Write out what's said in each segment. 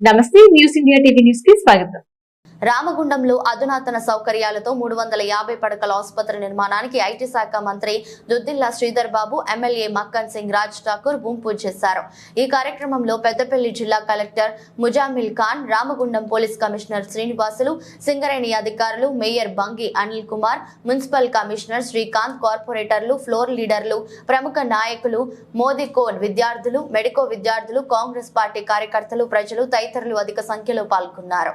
నమస్తే news India TV న్యూస్కి స్వాగతం. రామగుండంలో అధునాతన సౌకర్యాలతో మూడు వందల యాభై పడకల ఆసుపత్రి నిర్మాణానికి ఐటీ శాఖ మంత్రి దుద్దిల్లా శ్రీధర్ బాబు ఎమ్మెల్యే మక్కన్ సింగ్ రాజ్ ఠాకూర్ భూమి చేశారు. ఈ కార్యక్రమంలో పెద్దపల్లి జిల్లా collector Muzammil Khan Ramagundam police commissioner Srinivasulu Singareni అధికారులు mayor Bangi Anil Kumar municipal commissioner Srikanth కార్పొరేటర్లు ఫ్లోర్ లీడర్లు ప్రముఖ నాయకులు మోదీకోన్ విద్యార్థులు మెడికో విద్యార్థులు కాంగ్రెస్ పార్టీ కార్యకర్తలు ప్రజలు తదితరులు అధిక సంఖ్యలో పాల్గొన్నారు.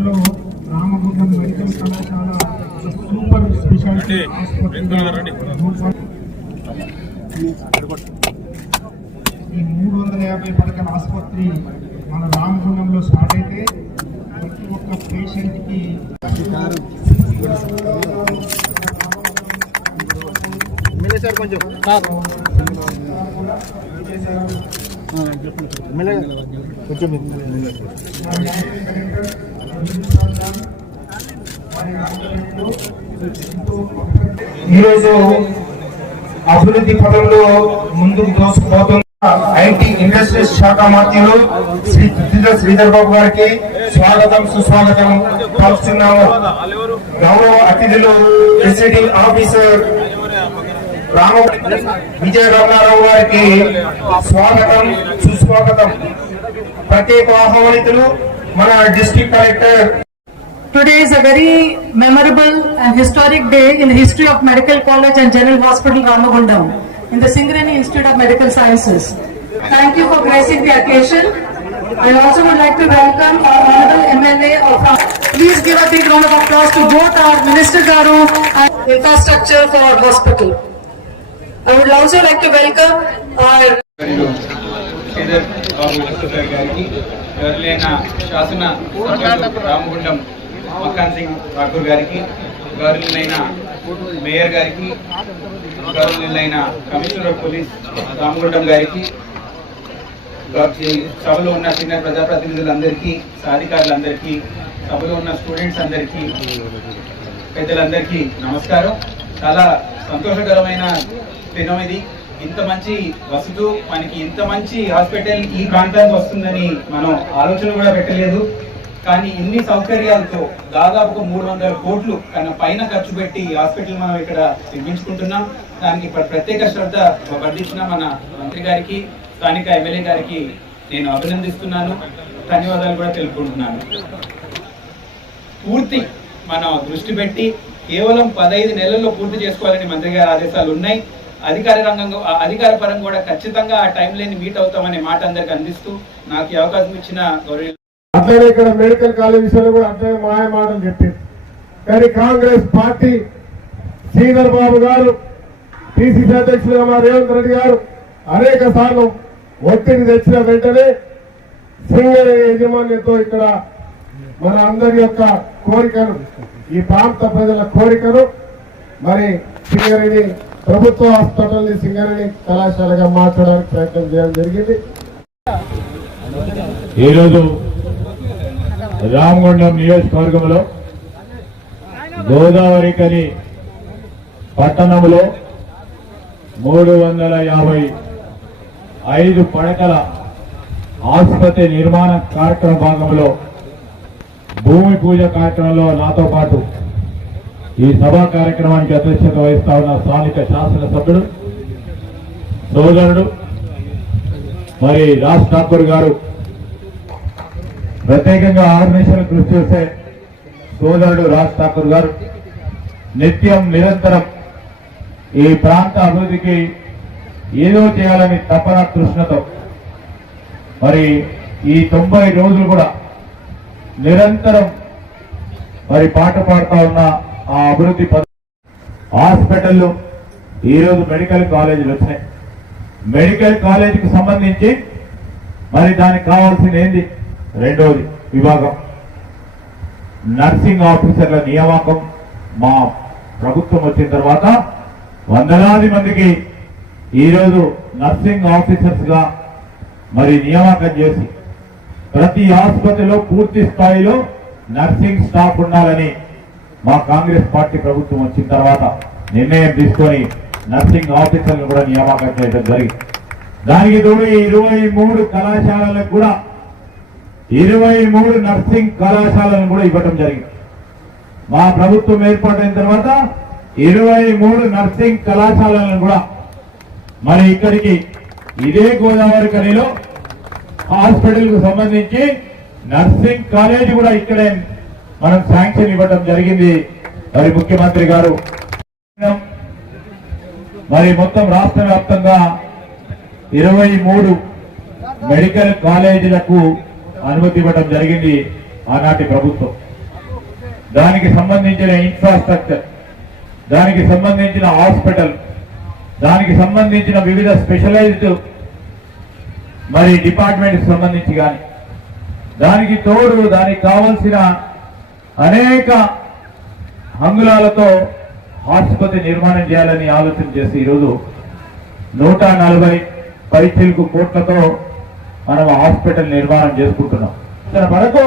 త్వరలో రామగుండం మెడికల్ కళాశాల సూపర్ స్పెషాలిటీ ఆసుపత్రి ఈ మూడు వందల యాభై పడకల ఆసుపత్రి మన రామగుండంలో స్టార్ట్ అయితే ప్రతి ఒక్క పేషెంట్కి ఈరోజు అభివృద్ధి పదంలో ముందుకు దోసుకుపోతున్న ఐటీ ఇండస్ట్రీస్ శాఖ మంత్రులు శ్రీ దుద్దిల శ్రీధర్ బాబు గారికి స్వాగతం సుస్వాగతం పలుస్తున్నాము గౌరవ అతిథులు ప్రెసిడింగ్ ఆఫీసర్ రామ విజయ రమణారావు గారికి స్వాగతం సుస్వాగతం. ప్రత్యేక ఆహ్వానితులు మన district collector Today is a very memorable and historic day in the history of Medical College and General Hospital Ramagundam in the Singareni Institute of Medical Sciences. Thank you for gracing the occasion. I also would like to welcome our honorable MLA of Ram- Please give a big round of applause to both our Minister Garu and infrastructure for our hospital. I would also like to welcome our Sridhar శాసన రామగుండం మక్కాన్ సింగ్ ఠాకూర్ గారికి గౌరవులైన mayor గారికి గౌరవులైన commissioner police Ramagundam గారికి సభలో ఉన్న senior ప్రజాప్రతినిధులందరికీ సాధికారులందరికీ సభలో ఉన్న students అందరికీ పెద్దలందరికీ నమస్కారం. చాలా సంతోషకరమైన దినం ఇది. ఇంత మంచి వసతు మనకి ఇంత మంచి హాస్పిటల్ ఈ ప్రాంతానికి వస్తుందని మనం ఆలోచన కూడా పెట్టలేదు. కానీ ఇన్ని సౌకర్యాలతో దాదాపు మూడు వందల కోట్లు కన్నా పైన ఖర్చు పెట్టి హాస్పిటల్ మనం ఇక్కడ నిర్మించుకుంటున్నాం. దానికి ప్రత్యేక శ్రద్ధ వర్ధించిన మన మంత్రి గారికి స్థానిక ఎమ్మెల్యే గారికి నేను అభినందిస్తున్నాను. ధన్యవాదాలు కూడా తెలుపుకుంటున్నాను. పూర్తి మనం దృష్టి పెట్టి కేవలం పదహైదు నెలల్లో పూర్తి చేసుకోవాలని మంత్రి గారి ఆదేశాలు ఉన్నాయి అధికార రంగంగా ఆ అధికార పరంగా కూడా ఖచ్చితంగా ఆ టైం లేని మీట్ అవుతామనే మాట అందరికి అందిస్తూ నాకు అవకాశం ఇచ్చిన గౌరవ అట్లనే ఇక్కడ మెడికల్ కాలేజ్ విషయంలో కూడా అట్లనే మాయ మాటలు చెప్పింది కానీ కాంగ్రెస్ పార్టీ శ్రీధర్ బాబు గారు పిసిసి అధ్యక్షులుగా మా రేవంత్ రెడ్డి గారు అనేక సార్లు ఒత్తిడి తెచ్చిన వెంటనే సింగర్ యాజమాన్యంతో ఇక్కడ మన అందరి యొక్క కోరికను ఈ ప్రాంత ప్రజల కోరికను మరి సింగరేణి ప్రభుత్వ హాస్పిటల్ని సింగరేణి కళాశాలగా మార్చడానికి ప్రయత్నం చేయడం జరిగింది. ఈరోజు రామగుండం నియోజకవర్గంలో గోదావరి కని పట్టణంలో మూడు వందల యాభై ఐదు పడకల ఆసుపత్రి నిర్మాణ కార్యక్రమ భాగంలో భూమి పూజ కార్యక్రమంలో నాతో పాటు ఈ సభా కార్యక్రమానికి అధ్యక్షత వహిస్తా ఉన్న స్థానిక శాసనసభ్యుడు సోదరుడు మరి రాజ్ ఠాకూర్ గారు ప్రత్యేకంగా ఆర్మేషన్ కృషి చేసే సోదరుడు రాజ్ ఠాకూర్ గారు నిత్యం నిరంతరం ఈ ప్రాంత అభివృద్ధికి ఏదో చేయాలని తపన కృష్ణతో మరి ఈ తొంభై రోజులు కూడా నిరంతరం మరి పాట పాడుతా ఉన్న ఆ అభివృద్ధి హాస్పిటల్లో ఈరోజు మెడికల్ కాలేజీలు వచ్చినాయి. మెడికల్ కాలేజీకి సంబంధించి మరి దానికి కావాల్సింది ఏంది? రెండవది విభాగం. నర్సింగ్ ఆఫీసర్ల నియామకం మా ప్రభుత్వం వచ్చిన తర్వాత వందలాది మందికి ఈరోజు నర్సింగ్ ఆఫీసర్స్గా మరి నియామకం చేసి ప్రతి ఆసుపత్రిలో పూర్తి స్థాయిలో నర్సింగ్ స్టాఫ్ ఉండాలని మా కాంగ్రెస్ పార్టీ ప్రభుత్వం వచ్చిన తర్వాత నిర్ణయం తీసుకొని నర్సింగ్ ఆఫీసర్లు కూడా నియామకం చేయడం జరిగింది. దానికి తోడు ఈ ఇరవై మూడు కళాశాలలకు కూడా ఇరవై మూడు నర్సింగ్ కళాశాలను కూడా ఇవ్వటం జరిగింది. మా ప్రభుత్వం ఏర్పాటైన తర్వాత ఇరవై మూడు నర్సింగ్ కళాశాలలను కూడా మరి ఇక్కడికి ఇదే గోదావరి కనిలో హాస్పిటల్ సంబంధించి నర్సింగ్ కాలేజీ కూడా ఇక్కడే మనం శాంక్షన్ ఇవ్వడం జరిగింది. మరి ముఖ్యమంత్రి గారు. మరి మొత్తం రాష్ట్ర వ్యాప్తంగా ఇరవై మూడు మెడికల్ కాలేజీలకు అనుమతి ఇవ్వడం జరిగింది ఆనాటి ప్రభుత్వం. దానికి సంబంధించిన ఇన్ఫ్రాస్ట్రక్చర్ దానికి సంబంధించిన హాస్పిటల్ దానికి సంబంధించిన వివిధ స్పెషలైజ్డ్ మరి డిపార్ట్మెంట్ సంబంధించి కానీ దానికి తోడు దానికి కావలసిన అనేక అంగుళాలతో ఆసుపత్రి నిర్మాణం చేయాలని ఆలోచన చేసి ఈరోజు నూట నలభై పైచిలకు కోట్లతో మనం హాస్పిటల్ నిర్మాణం చేసుకుంటున్నాం. దాని వరకు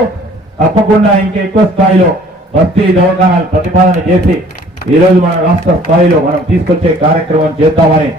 తప్పకుండా ఇంకా ఎక్కువ స్థాయిలో బస్తీ దవాఖానాలు ప్రతిపాదన చేసి ఈ రోజు మన రాష్ట్ర స్థాయిలో మనం తీసుకొచ్చే కార్యక్రమం చేద్దామని